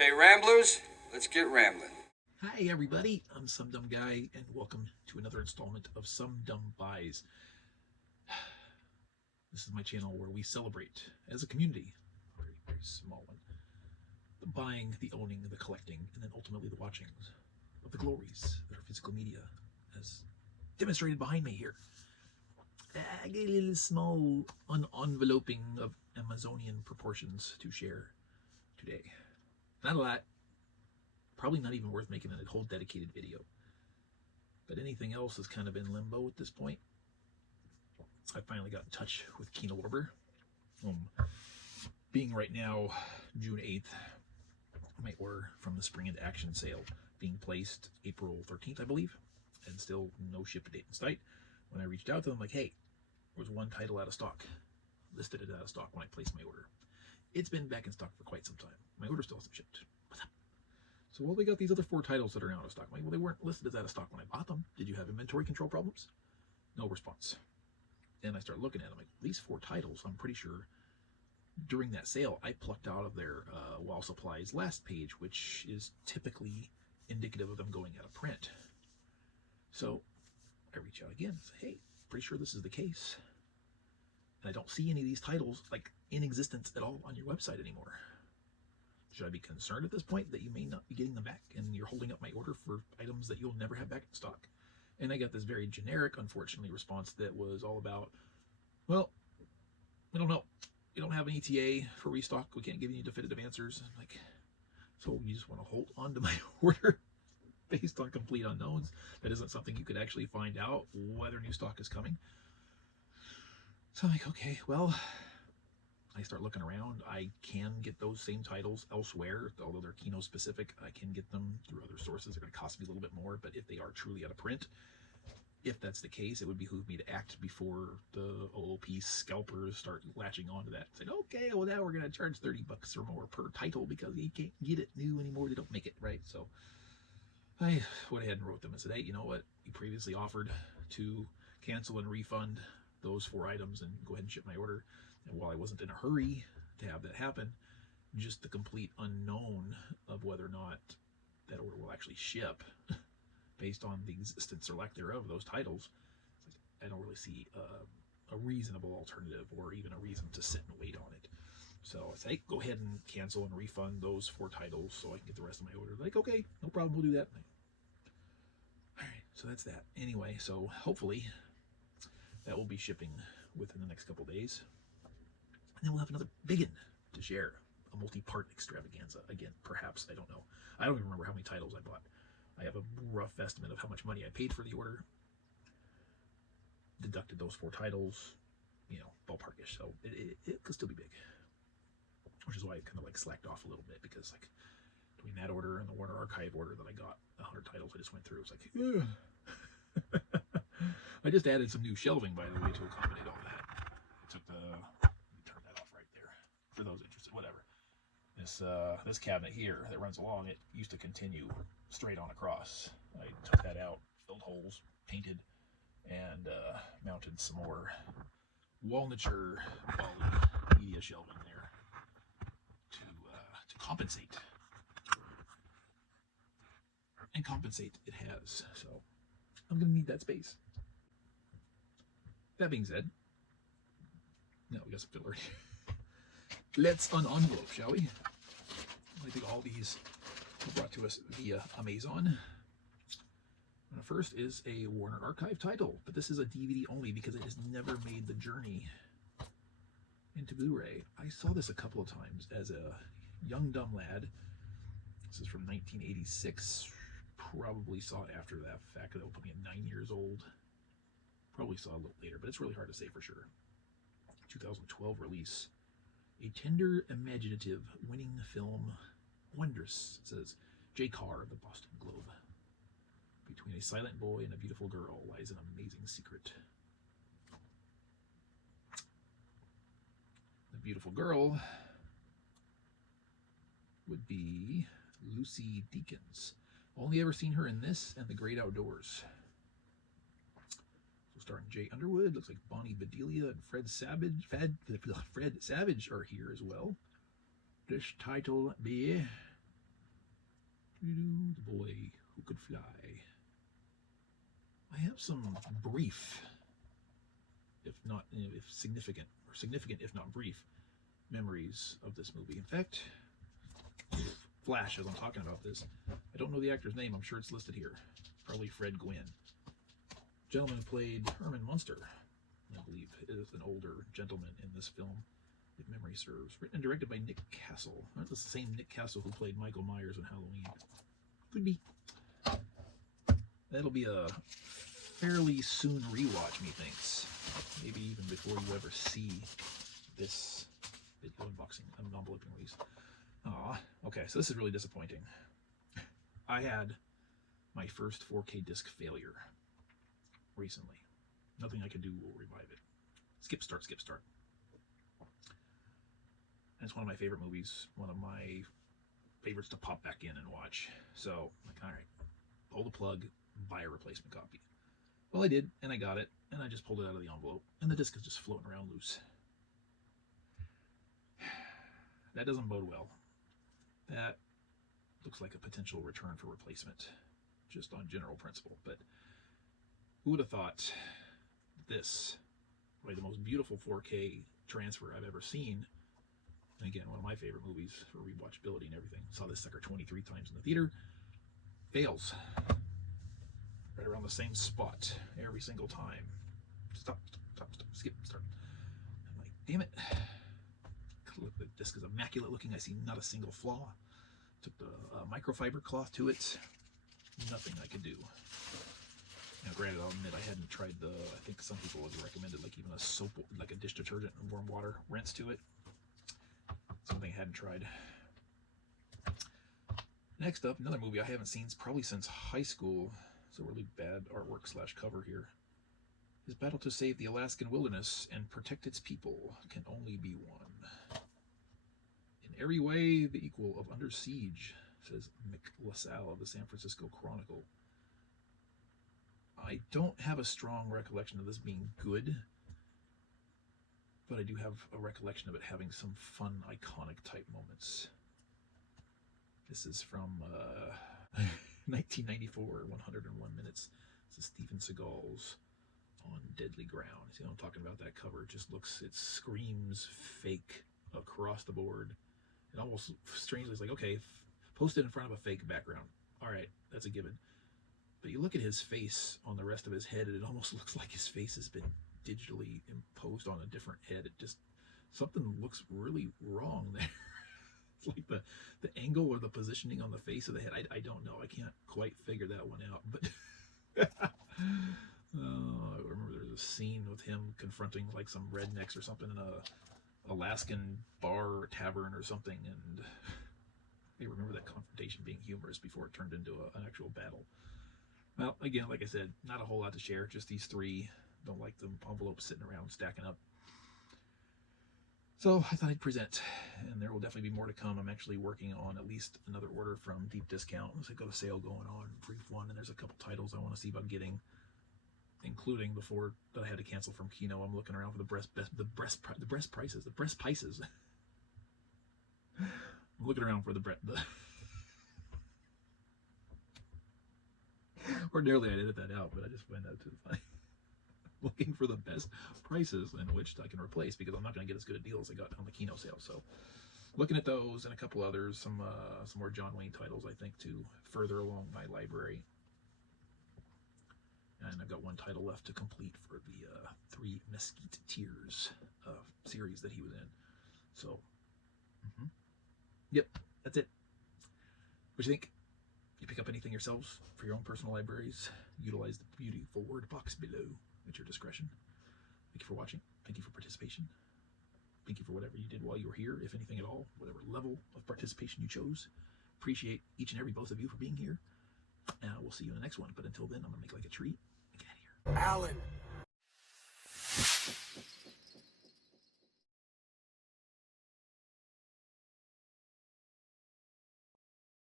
Okay, Ramblers, let's get rambling. Hi everybody, I'm SumDumBuy and welcome to another installment of SumDumBuys. This is my channel where we celebrate as a community, a very, very small one, the buying, the owning, the collecting, and then ultimately the watching of the glories that are physical media, as demonstrated behind me here. I got a little small enveloping of Amazonian proportions to share today. Not a lot. Probably not even worth making a whole dedicated video. But anything else has kind of been limbo at this point. I finally got in touch with Kino Lorber. Being right now June 8th, my order from the Spring into Action sale being placed April 13th, I believe, and still no ship date in sight. When I reached out to them, like, hey, there was one title out of stock, listed it out of stock when I placed my order. It's been back in stock for quite some time. My order still hasn't shipped. What's up? So, well, they got these other 4 titles that are out of stock. I'm like, well, they weren't listed as out of stock when I bought them. Did you have inventory control problems? No response. And I start looking at them, like, these 4 titles, I'm pretty sure during that sale, I plucked out of their Wall Supplies last page, which is typically indicative of them going out of print. So I reach out again and say, hey, pretty sure this is the case. And I don't see any of these titles like in existence at all on your website anymore. Should I be concerned at this point that you may not be getting them back and you're holding up my order for items that you'll never have back in stock? And I got this very generic, unfortunately, response that was all about, well, we don't know. We don't have an ETA for restock. We can't give you any definitive answers. I'm like, so you just want to hold on to my order based on complete unknowns? That isn't something you could actually find out whether new stock is coming. So I'm like, okay, well, I start looking around. I can get those same titles elsewhere, although they're Kino specific. I can get them through other sources. They're going to cost me a little bit more, but if they are truly out of print, if that's the case, it would behoove me to act before the OOP scalpers start latching onto that. Saying, okay, well, now we're going to charge $30 or more per title because you can't get it new anymore. They don't make it, right? So I went ahead and wrote them and said, hey, you know what? You previously offered to cancel and refund those 4 items and go ahead and ship my order. And while I wasn't in a hurry to have that happen, just the complete unknown of whether or not that order will actually ship based on the existence or lack thereof of those titles, I don't really see a reasonable alternative or even a reason to sit and wait on it. So I say, hey, go ahead and cancel and refund those 4 titles so I can get the rest of my order. Like, okay, no problem, we'll do that. All right, so that's that. Anyway, so hopefully that will be shipping within the next couple days. And then we'll have another big one to share, a multi-part extravaganza. Again, perhaps, I don't know. I don't even remember how many titles I bought. I have a rough estimate of how much money I paid for the order. Deducted those 4 titles, ballparkish. So it could still be big. Which is why I kind of like slacked off a little bit, because like between that order and the Warner Archive order that I got 100 titles I just went through, it's like, I just added some new shelving, by the way, to accommodate all that. I took let me turn that off right there for those interested. Whatever. This cabinet here that runs along it used to continue straight on across. I took that out, filled holes, painted, and mounted some more walnature media shelving there to compensate. And compensate it has. So I'm going to need that space. That being said, now we got some filler. Let's unenvelope, shall we? I think all these were brought to us via Amazon. And the first is a Warner Archive title, but this is a DVD only because it has never made the journey into Blu-ray. I saw this a couple of times as a young dumb lad. This is from 1986. Probably saw it after that fact that would put me at 9 years old. Probably saw it a little later, but it's really hard to say for sure. 2012 release. A tender, imaginative, winning film. Wondrous, says J. Carr of the Boston Globe. Between a silent boy and a beautiful girl lies an amazing secret. The beautiful girl would be Lucy Deakins. Only ever seen her in this and The Great Outdoors. So starring Jay Underwood, looks like Bonnie Bedelia and Fred Savage are here as well. This title be The boy who could fly. I have some brief, if not if significant, or significant if not brief, memories of this movie. In fact, flash as I'm talking about this. I don't know the actor's name. I'm sure it's listed here. Probably Fred Gwynn. Gentleman who played Herman Munster, I believe, is an older gentleman in this film, if memory serves. Written and directed by Nick Castle. Not the same Nick Castle who played Michael Myers in Halloween. Could be. That'll be a fairly soon rewatch, methinks. Maybe even before you ever see this video unboxing, enveloping release. Aw, okay, so this is really disappointing. I had my first 4K disc failure recently. Nothing I could do will revive it. Skip start. And it's one of my favorite movies, one of my favorites to pop back in and watch. So, like, all right, pull the plug, buy a replacement copy. Well, I did, and I got it, and I just pulled it out of the envelope, and the disc is just floating around loose. That doesn't bode well. That looks like a potential return for replacement, just on general principle. But who would have thought this, probably the most beautiful 4K transfer I've ever seen, and again, one of my favorite movies for rewatchability and everything. Saw this sucker 23 times in the theater. Fails. Right around the same spot every single time. Stop, skip, start. I'm like, damn it. The disc is immaculate looking. I see not a single flaw. Took the microfiber cloth to it. Nothing I could do. Now, granted, I'll admit I hadn't tried I think some people have recommended like even a soap, like a dish detergent and warm water rinse to it. Something I hadn't tried. Next up, another movie I haven't seen probably since high school. It's a really bad artwork / cover here. His battle to save the Alaskan wilderness and protect its people can only be won. In every way, the equal of Under Siege, says Mick LaSalle of the San Francisco Chronicle. I don't have a strong recollection of this being good, but I do have a recollection of it having some fun, iconic type moments. This is from 1994, 101 minutes. This is Steven Seagal's On Deadly Ground. See what I'm talking about? That cover just it screams fake across the board. It almost strangely is like, okay, post it in front of a fake background. All right, that's a given. But you look at his face on the rest of his head, and it almost looks like his face has been digitally imposed on a different head. It just, something looks really wrong there. It's like the angle or the positioning on the face of the head. I don't know. I can't quite figure that one out. But I remember there's a scene with him confronting like some rednecks or something in a Alaskan bar or tavern or something, and I remember that confrontation being humorous before it turned into an actual battle. Well, again, like I said, not a whole lot to share. Just these three. Don't like the envelopes sitting around stacking up. So I thought I'd present, and there will definitely be more to come. I'm actually working on at least another order from Deep Discount. There's got a sale going on, brief one, and there's a couple titles I want to see about getting, including before that I had to cancel from Kino. I'm looking around for the breast prices. I'm looking around for the ordinarily I'd edit that out, but I just find that too funny. Looking for the best prices in which I can replace, because I'm not going to get as good a deal as I got on the Kino sale. So looking at those and a couple others, some more John Wayne titles, I think, to further along my library. And I've got one title left to complete for the Three Mesquite Tears series that he was in. So, yep, that's it. What do you think? You pick up anything yourselves for your own personal libraries? Utilize the beautiful word box below at your discretion. Thank you for watching. Thank you for participation. Thank you for whatever you did while you were here, if anything at all, whatever level of participation you chose. Appreciate each and every both of you for being here. We'll see you in the next one. But until then, I'm going to make like a treat and get out of here. Alan.